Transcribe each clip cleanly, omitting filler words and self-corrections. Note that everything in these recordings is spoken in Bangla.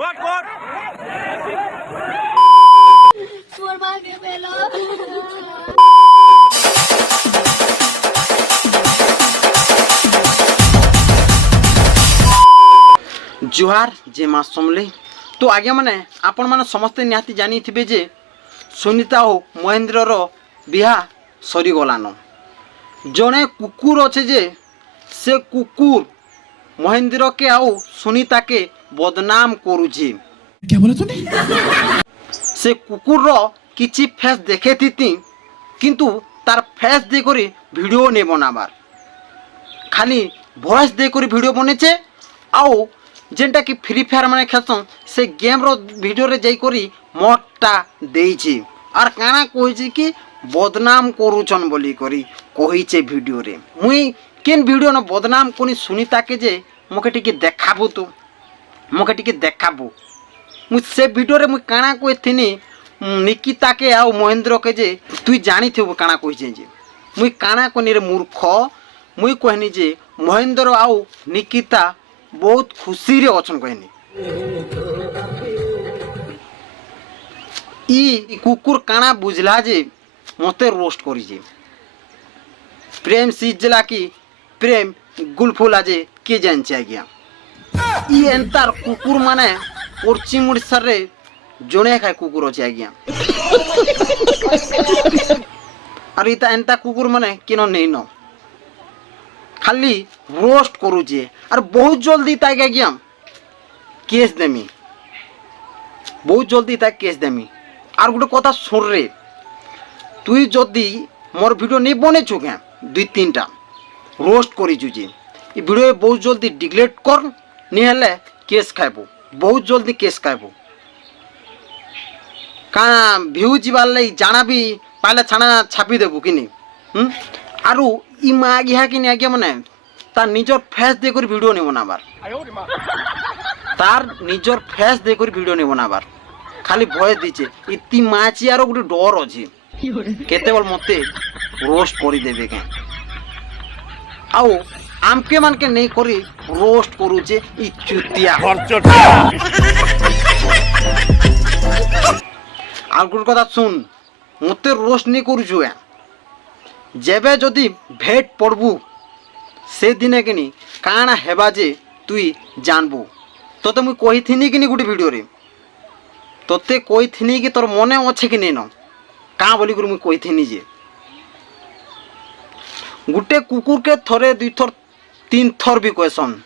जुहार जे माँ समले तो आज्ञा मैंने आपण मैंने समस्ते निहाती जानी थे जे सुनीता और महेंद्रर बिहा सरीगलान। जड़े कुकुर अच्छे जे से कुकुर महेंद्र के आउ सुनीता के बदनाम करुचे। क्या बोला तूने? से कुकुर किछि फेस देखे थी किंतु तार फेस देखरी वीडियो नहीं बनाबार, खाली वॉइस देखरी वीडियो बनेचे। आउ जेनटा कि फ्री फायर मैंने खेलसन से गेम रो वीडियो रे जाई करी मटटा देइछि और काना कहिछि कि बदनाम करूछन बोली करी कहिছে वीडियो रे। मुई केन वीडियो न बदनाम कोनी सुनीता के जे मोके टिके देखाबो, तो मोके टिके देखाबो। मुई से वीडियो रे मुई काना कहिथिनी निकिता के आउ महेंद्र के जे तुई जानी थिबो काना कहिছে जे मुई काना कोनी रे मूर्ख। मुई कहनी जे महेंद्र आउ निकिता बहुत खुशी रे अछन कहनी। ई कुकुर काना बुझला जे मते रोस्ट करी जे प्रेम सीजला की प्रेम गुलफुला जे के जानचे आज्ञा। ई एंतार कुकुर माने पश्चिम ओडिशा रे जणे खाय कुकुर अछि आज्ञा। अरे इता एंता कुकुर माने किनो नै न खाली रोस्ट करूचे और बहुत जल्दी ताके आज्ञा केस देमी, बहुत जल्दी ताके केस देमी। और गोटे कथा सुन रे, तुई जदि मोर वीडियो नहीं बने क्या दुई तीन टा रोस्ट करिछु जे ई वीडियो बहुत जल्दी डिलीट कर नहीं हेले केस खाइबो, बहुत जल्दी केस खाइबो। का व्यू जीवार लई जाना भी पाले छाना छापी देबो कि नहीं। आरु ई मागिया कि नहीं आज्ञा माने तार निजर फेस देकर वीडियो नहीं बनाबार, तार निजर फेस देकर वीडियो नहीं बनाबार, खाली भॉइस दीचे। इति माची आरो गुटे डर अछि केते बल मते रोस्ट करी देबे के आउ आमके मान के नहीं करी रोस्ट करूचे ई चुतिया। आर गुटे कथा सुन, मते रोस्ट नहीं करूछु जेबे जदि भेट पड़बू से दिने कि नहीं काना हेबा जे तुई जानबू। तोते मुई कही थिनी कि नहीं गुटे वीडियो रे, तोते कही थिनी कि तोर मने अच्छे कि नहीं न का बोली कर मुई कही थिनी जे गुटे कुकुर के थरे दुई थर तीन थर भी कहसन।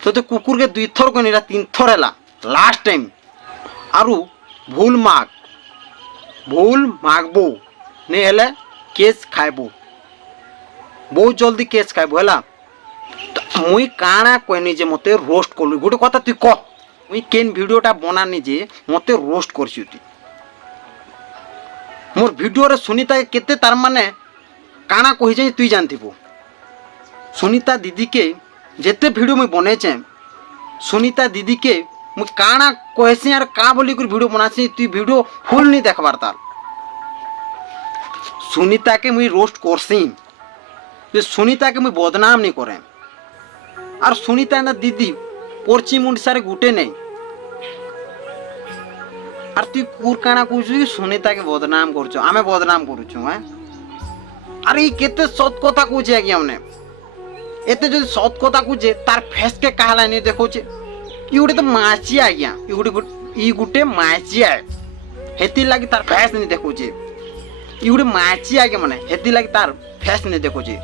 तोते कुकुर के दुई थर कहनी तीन थर हैला लास्ट टाइम। आरु भूल मागबो नहीं हेले केस खाइबो, बहुत जल्दी केस खाइबो हैला। तो मुई काना कहनी जे मते रोस्ट करलु गोटे कथा तुई कह मुई केन वीडियोटा बनानी जे मते रोस्ट करछु तुई। मोर वीडियो रे सुनीता के केते तार माने काना कहि जे तुई जानथिबो। सुनीता दीदी के जेते वीडियो मुई बनेछे सुनीता दीदी के मुई काना कहसी यार का बोली कर वीडियो बनासी तुई वीडियो फुल नहीं देखबार तार। सुनीता के मुई रोस्ट करसी जे सुनीता के मुई बदनाम नहीं करे। और सुनीता ना दीदी पश्चिम ओडिशा रे गुटे नहीं। और तु कुर काना कहछु कि सुनीता के बदनाम करछो आमे बदनाम करूछु। हैं अरे ई केते सत कथा कहछे आज्ञा हमने एते जदि सत कथा कहछे तार फेस के कहला नहीं देखोछे। ई गुटे तो माची आज्ञा, ई गुटे माची है हेती लागि तार फेस नहीं देखोछे। ई गुटे माची आज्ञा माने हेती लागि तार फेस नहीं देखोछे।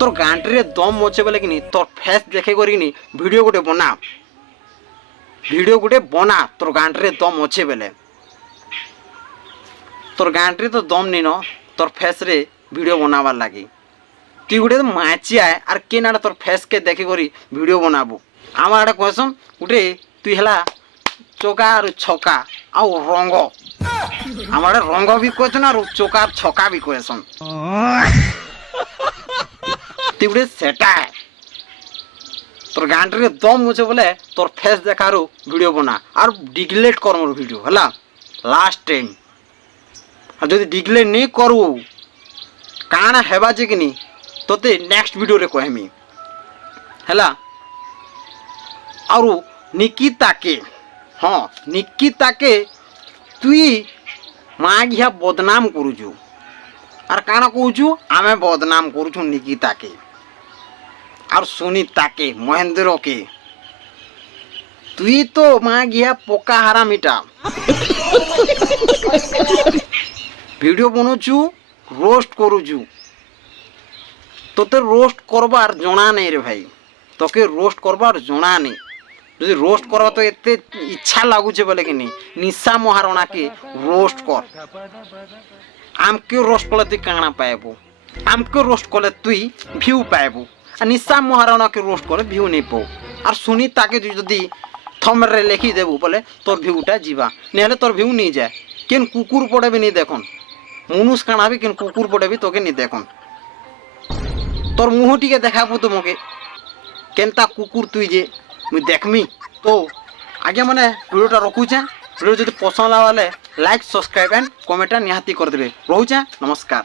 तोर गांटरे दम अच्छे बोले कि नहीं तोर फेस देखे करी नहीं वीडियो गुटे बना, वीडियो गुटे बना तोर गांटरे दम अच्छे बेले। तोर गांटरे तो दम नहीं न तोर फेस रे वीडियो बनाबार लगी। तु गुटे तो माची आए और के ना तोर फेस के देखे करी वीडियो बनाबो। आम आड़े कहसन गुटे तु हेला चौका और छका आउ रंग, आम आड़े रंग भी कहसन और चौका छका भी कहसन। तुगुटे सेटा है तोर गांटरे दम अच्छे बोले तोर फेस देखारो वीडियो बना और डिलीट कर मोर वीडियो हैला लास्ट टाइम। और जदि डिलीट नहीं करू काना हेबा जे कि नहीं तोते नेक्स्ट वीडियो रे कहमी हैला। और निकिता के ହଁ ନିକିତାକେ ତୁଇ ମା ଘିଆ ବଦନାମ କରୁଛୁ আর কাଣା কହୁଛୁ ଆମେ বদনাম କରୁଛୁ নিকিতাকে আর সুনিতাকে মহেন্দ্রকে তুই তো মা গিয়া পোকা হারামিটা ভিডিও বনুছু রোস্ট করুছু তোতে রোস্ট করবার জনা নেই রে ভাই তোকে রোস্ট করবার জনা নেই যদি রোস্ট করবা তো এতে ইচ্ছা লাগুছে বলে কিনি নিশা মহারণাকে রোস্ট কর আমকে রোস্ট করলে তুই কাଣା পাইবু আমকে রোস্ট করলে তুই ভিউ পাইবু আর নিশা মহারণাকে রোস্ট করে ভিউ নেই পাও আর শুনি তাকে তুই যদি থমরে লেখি দেবু বলে তোর ভিউটা যা নহলে তোর ভিউ নিয়ে যায় কেন কুকুর পড়েবি নি দেখুন মনুষ কাণাবি কেন কুকুর পড়েবি তোকে নি দেখুন তোর মুহটিকে দেখাবো তোমাকে কেনতা কুকুর তুই যে মুই দেখমি তো আগে মানে ভিডিওটা রখুছে ভিডিও যদি পছন্দ হলে লাইক সবসক্রাইব এন্ড কমেন্টটা নিহাতি করে দেবে রহুছে নমস্কার।